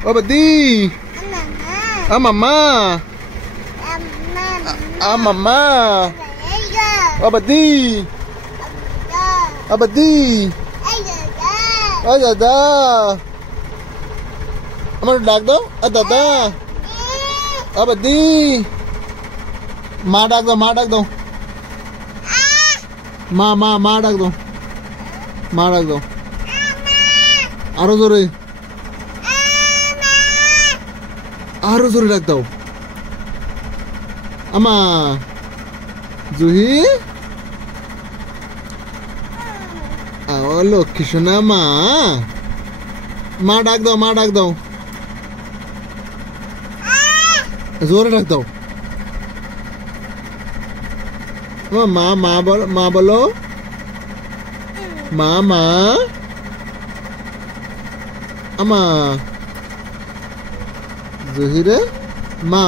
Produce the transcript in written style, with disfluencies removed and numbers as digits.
ও বাদি মামা মামা ও বাদি বাদি ও দাদা আমার ডাক দাও দাদা ও বাদি মা ডাক দাও মা ডাক দাও মা ডাক দাও মা ডাক দাও আরো জোরে ডাক দাও আমা জুহি লক্ষ্মী সোনা মা ডাক দাও জোরে ডাক দাও মা বলো মা আমা জহিরে মা